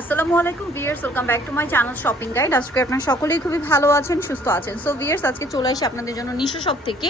আসসালামু আলাইকুম viewers, welcome back to my channel shopping guide. আজকে আপনারা সকলেই খুবই ভালো আছেন, সুস্থ আছেন। সো ভিউয়ার্স, আজকে চলে আসি আপনাদের জন্য নিশো শপ থেকে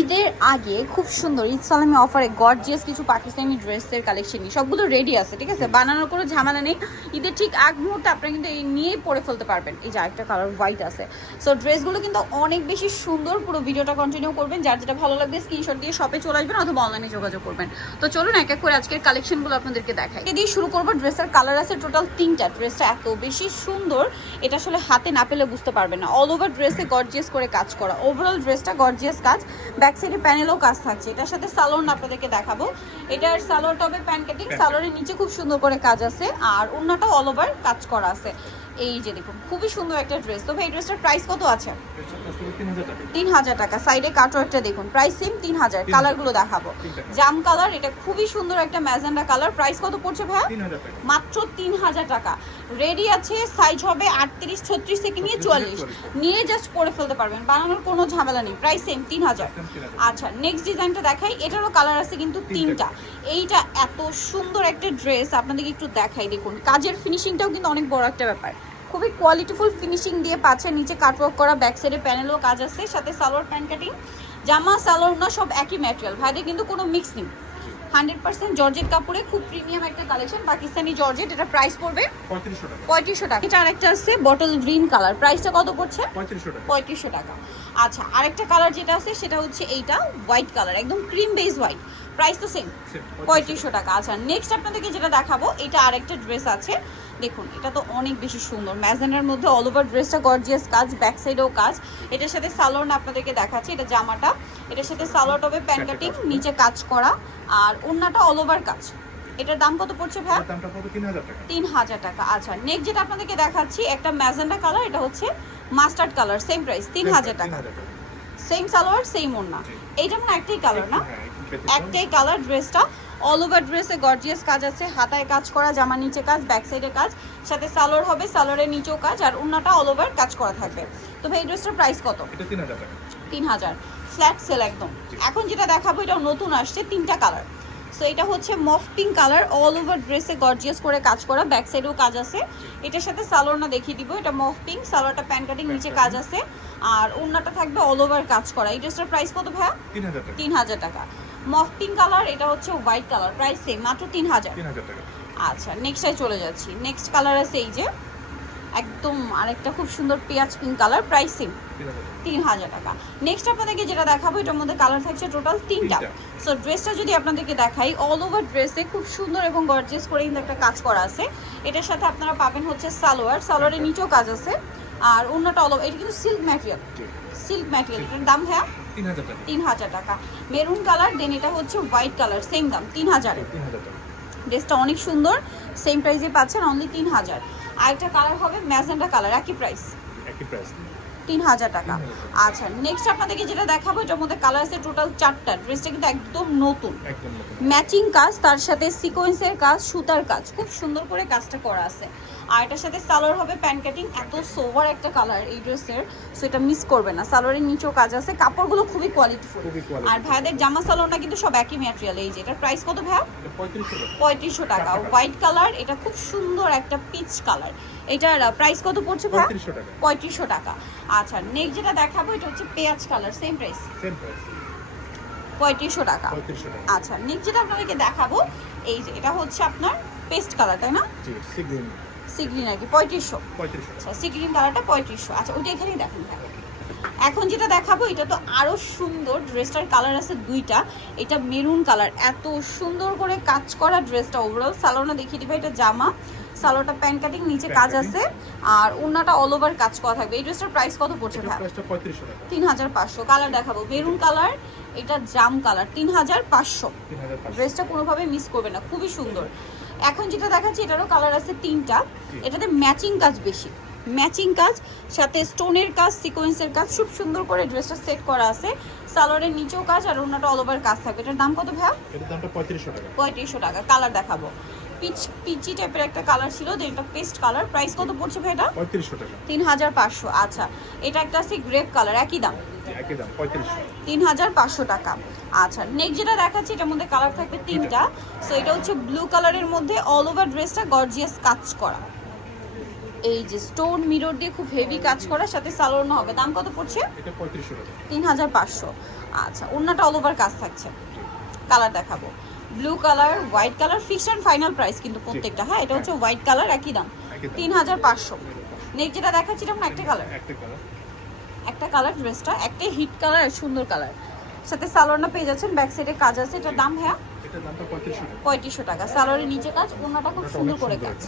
ঈদের আগে খুব সুন্দর ঈদ সালামি অফারে গর্জিয়াস কিছু পাকিস্তানি ড্রেসের কালেকশন নিয়ে সবগুলো রেডি আছে, ঠিক আছে? বানানোর কোনো ঝামেলা নেই। ঈদের ঠিক আগ মুহূর্তে আপনারা কিন্তু এই নিয়েই পরে ফেলতে পারবেন। এই যে আরেকটা কালার হোয়াইট আছে। সো ড্রেসগুলো কিন্তু অনেক বেশি সুন্দর। পুরো ভিডিওটা কন্টিনিউ করবেন, যার যেটা ভালো লাগবে স্ক্রিনশট দিয়ে শপে চলে আসবেন অথবা অনলাইনে যোগাযোগ করবেন। তো চলুন এক এক করে আজকের কালেকশনগুলো আপনাদেরকে দেখাই। এ দিয়ে শুরু করবো। ড্রেসের কালার আছে টোটাল 3টা। ড্রেসটা এত বেশি সুন্দর, এটা আসলে হাতে না পেলে বুঝতে পারবেন না। অল ওভার ড্রেসে গর্জিয়াস করে কাজ করা, ওভারঅল ড্রেসটা গর্জিয়াস কাজ। ব্যাক সাইডে প্যানেলও কাজ থাকছে। এটার সাথে সালোয়ার আপনাদেরকে দেখাবো। এটার সালোয়ার টবে প্যান্ট কাটিং, সালোয়ারের নিচে খুব সুন্দর করে কাজ আছে, আর অন্যটা অল ওভার কাজ করা আছে। এই যে দেখুন, খুবই সুন্দর একটা ড্রেস। তবে এই ড্রেসটার প্রাইস কত আছে? 3000 টাকা। সাইডে কাটওয়ার্কটা দেখুন, প্রাইস সেম 3000। কালারগুলো দেখাবো। জাম কালার, এটা খুবই সুন্দর একটা ম্যাজেন্ডা কালার। প্রাইস কত পড়ছে ভাইয়া? মাত্র 3000 টাকা। রেডি আছে, সাইজ হবে 38, 36 থেকে নিয়ে 44 নিয়ে জাস্ট পরে ফেলতে পারবেন, বানানোর কোনো ঝামেলা নেই। Price same 3000। আচ্ছা, নেক্সট ডিজাইনটা দেখাই। এটারও কালার আছে কিন্তু 3টা। এইটা এত সুন্দর একটা ড্রেস, আপনাদেরকে একটু দেখাই। দেখুন কাজের ফিনিশিংটাও কিন্তু অনেক বড় একটা ব্যাপার। খুবই কোয়ালিটিফুল ফিনিশিং দিয়ে পাচ্ছে। নিচে কাটওয়ার্ক করা, ব্যাক সাইডে প্যানেলও কাজ আছে, সাথে সালোয়ার প্যান্ট কাটিং। জামা সালোয়ার না সব একই ম্যাটেরিয়াল, ভাইদের কিন্তু কোনো মিক্স নেই। 100% জর্জেট কাপড়ে খুব প্রিমিয়াম একটা কালেকশন, পাকিস্তানি জর্জেট। এটা প্রাইস পড়বে 3500 টাকা। এটা আরেকটা আছে বটল গ্রিন কালার, প্রাইসটা কত পড়ছে? 3500 টাকা। আচ্ছা, আরেকটা কালার যেটা আছে সেটা হচ্ছে এইটা হোয়াইট কালার, একদম ক্রিম বেস হোয়াইট। প্রাইস তো সেম 3500 টাকা। আচ্ছা, নেক্সট আপনাদেরকে যেটা দেখাবো, এটা আরেকটা ড্রেস আছে। দেখুন এটা তো অনেক বেশি সুন্দর, ম্যাজেন্ডার মধ্যে অল ওভার ড্রেসটা গর্জিয়াস কাজ, ব্যাক সাইডেও কাজ। এটার সাথে সালোয়ার আপনাদেরকে দেখাচ্ছি। এটা জামাটা, এটার সাথে সালোয়ার হবে প্যান্ট কাটিং, নিচে কাজ করা, আর ওন্নাটা অল ওভার কাজ। এটার দাম কত পড়ছে ভাই? 3000 টাকা। আচ্ছা, নেক্সট যেটা আপনাদেরকে দেখাচ্ছি, একটা ম্যাজেন্ডা কালার, এটা হচ্ছে মাস্টার্ড কালার, সেম প্রাইস 3000 টাকা। সেম সালোয়ার সেম ওন্না। এইটা মানে একটাই কালার না? একটাই কালার। ড্রেসটা অল ওভার ড্রেসে গর্জিয়াস কাজ আছে, হাতায় কাজ করা, জামা নিচে কাজ, ব্যাক সাইডে কাজ, সাথে সালোয়ার হবে, সালোয়ারের নিচেও কাজ, আর ওন্নাটা অল ওভার কাজ করা থাকবে। তো ভাই এই ড্রেসটার প্রাইস কত? এটা 3000 টাকা। 3000 ফ্ল্যাট সেল একদম। এখন যেটা দেখাবো, এটা নতুন আসছে, 3টা কালার। সো এটা হচ্ছে মফ পিঙ্ক কালার, অল ওভার ড্রেসে গর্জিয়াস করে কাজ করা, ব্যাক সাইডেও কাজ আছে। এটার সাথে সালোয়ারটা দেখিয়ে দিব। এটা মফ পিঙ্ক, সালোয়ারটা প্যান্ট কাটিং, নিচে কাজ আছে, আর ওন্নাটা থাকবে অল ওভার কাজ করা। এই ড্রেসটার প্রাইস কত ভাইয়া? 3000 টাকা। মফ পিঙ্ক কালার, এটা হচ্ছে হোয়াইট কালার, প্রাইস সেম মাত্র 3000 টাকা। আচ্ছা, নেক্সটে চলে যাচ্ছি। নেক্সট কালার আছে এই যে একদম আরেকটা খুব সুন্দর পেঁয়াজ পিঙ্ক কালার, প্রাইস সেম 3000 টাকা। নেক্সট আপনাদেরকে যেটা দেখাবো, এটার মধ্যে কালার থাকছে টোটাল 3টা। সো ড্রেসটা যদি আপনাদেরকে দেখাই, অল ওভার ড্রেসে খুব সুন্দর এবং গর্জিয়াস করে কিন্তু একটা কাজ করা আছে। এটার সাথে আপনারা পাবেন হচ্ছে সালোয়ার, সালোয়ারের নিচেও কাজ আছে, আর অন্যটা অল ওভার। এটা কিন্তু সিল্ক ম্যাটেরিয়াল, সিল্ক ম্যাটেরিয়াল। এটার দাম হ্যাঁ 3000 টাকা। মেরুন কালার, দেন এটা হচ্ছে হোয়াইট কালার, সেম দাম 3000। ড্রেসটা অনেক সুন্দর, সেম প্রাইসে পাচ্ছেন, অনলি 3000। আরেকটা কালার হবে ম্যাজেন্ডা কালার, একই প্রাইস 3000 টাকা। আচ্ছা, নেক্সট আপনাদেরকে যেটা দেখাবো, এটার মধ্যে কালার আছে টোটাল 4টা। ড্রেসটা কিন্তু একদম নতুন, ম্যাচিং কাজ, তার সাথে সিকোয়েন্সের কাজ, সুতার কাজ, খুব সুন্দর করে কাজটা করা আছে। আর এটার সাথে সালোয়ার হবে প্যান্ট কাটিং। এত সোভার একটা কালার এই ড্রেসের, সো এটা মিস করবে না। সালোয়ারের নিচেও কাজ আছে, কাপড়গুলো খুবই কোয়ালিটিফুল। আর ভাইদের জামা সালোয়ারটা কিন্তু সব একই ম্যাটেরিয়াল। এই যে এটার প্রাইস কত ভাই? 3500 টাকা। হোয়াইট কালার, এটা খুব সুন্দর একটা পিচ কালার। এটার প্রাইস কত পড়ছে ভাই? 3500 টাকা। আচ্ছা, নেক্সট যেটা দেখাবো, এটা হচ্ছে পেঁয়াজ কালার, সেম প্রাইস 3500 টাকা। আচ্ছা, নেক্সট যেটা আপনাদেরকে দেখাবো, এই যে এটা হচ্ছে আপনার পেস্ট কালার, তাই না? সি গ্রিন আর কি, 3500। আচ্ছা, সি গ্রিন কালারটা 3500। আচ্ছা, ওইটা এখানেই দেখেন। এখন যেটা দেখাবো, এটা তো আরো সুন্দর। ড্রেসটার কালার আছে 2টা। এটা মেরুন কালার, এত সুন্দর করে কাজ করা ড্রেসটা। ওভারঅল সালোয়ারটা দেখিয়ে দিবে। এটা জামা, সালোয়ারটা প্যান্ট কাটিং, নিচে কাজ আছে, আর ওন্নাটা অল ওভার কাজ করা থাকবে। এই ড্রেসটার প্রাইস কত পড়ছে ভাই? 3500। কালার দেখাবো, মেরুন কালার, এটা জাম কালার, 3500। ড্রেসটা কোনোভাবে মিস করবে না, খুবই সুন্দর। এখন যেটা দেখাচ্ছি, এটারও কালার আছে 3টা। এটাতে ম্যাচিং কাজ বেশি, ম্যাচিং কাজ, সাথে স্টোনের কাজ, সিকোয়েন্সের কাজ, খুব সুন্দর করে ড্রেসটা সেট করা আছে। সালোয়ারের নিচেও কাজ, আর ওন্নাটা অল ওভার কাজ থাকবে। এটার দাম কত ভাইয়া? এটার দামটা 3500 টাকা। 3500 টাকা। কালার দেখাবো, পিচি টাইপের একটা কালার ছিল, দেন এটা পেস্ট কালার। প্রাইস কত পড়ছে ভাই এটা? 3500 টাকা। 3500। আচ্ছা, এটা একটা আছে গ্রেপ কালার, একই দাম? একই দাম 3500। 3500 টাকা। আচ্ছা, নেক্সট যেটা দেখাচ্ছি এটার মধ্যে কালার থাকবে 3টা। সো এটা হচ্ছে ব্লু কালারের মধ্যে অল ওভার ড্রেসটা গর্জিয়াস কাজ করা, এই যে স্টোন মিরর দিয়ে খুব হেভি কাজ করা, সাথে সালোয়ার হবে। দাম কত পড়ছে? এটা 3500 টাকা। 3500। আচ্ছা, ওন্নাটা অল ওভার কাজ থাকছে। কালার দেখাবো, blue colour, white colour, fixed and final price কিন্তু প্রত্যেকটা। হ্যাঁ, এটা হচ্ছে হোয়াইট কালার, একই দাম 3500। নেক্সট যেটা দেখাচ্ছি এটা একটা কালার, একটা কালার ড্রেসটা একটাই হিট কালার, সুন্দর কালার, সাথে সালোয়ারটা পেয়ে যাচ্ছেন, ব্যাক সাইডে কাজ আছে। এটার দাম হ্যাঁ এটার দামটা 3500 টাকা। 3500 টাকা। সালোয়ারের নিচে কাজ, ওন্নাটা খুব সুন্দর করে কাজ,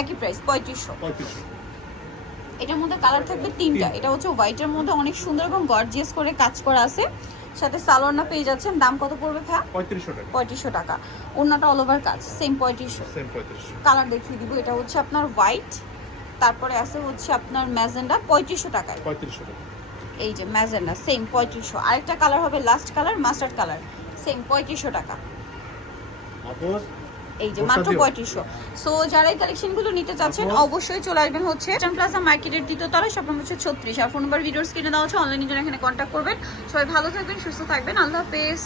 একই প্রাইস 3500। এটার মধ্যে কালার থাকবে 3টা। এটা হচ্ছে হোয়াইটের মধ্যে অনেক সুন্দর এবং গর্জিয়াস করে কাজ করা আছে, সাথে সালোয়ারটা পেয়ে যাচ্ছেন। দাম কত পড়বে ভাইয়া? 3500 টাকা। 3500 টাকা। ওন্নাটা অল ওভার কাজ, সেম 3500। সেম 3500। কালার দেখিয়ে দিব, এটা হচ্ছে আপনার হোয়াইট, তারপরে আছে হচ্ছে আপনার ম্যাজেন্ডা, 3500 টাকায়। 3500 টাকা। এই যে ম্যাজেন্ডা, সেম 3500। আরেকটা কালার হবে last colour, mustard colour, same 3500 টাকা। আপস এই যে মাত্র 3500। সো যারা এই কালেকশনগুলো নিতে চাচ্ছেন অবশ্যই চলে আসবেন হচ্ছে চান প্লাজা মার্কেটের দ্বিতীয় তলায়, শপ নম্বর হচ্ছে 36। আর ফোন নাম্বার ভিডিওস কিনে দেওয়া হচ্ছে, অনলাইনে জন্য এখানে কন্ট্যাক্ট করবেন। সবাই ভালো থাকবেন, সুস্থ থাকবেন, আল্লাহ হাফেজ।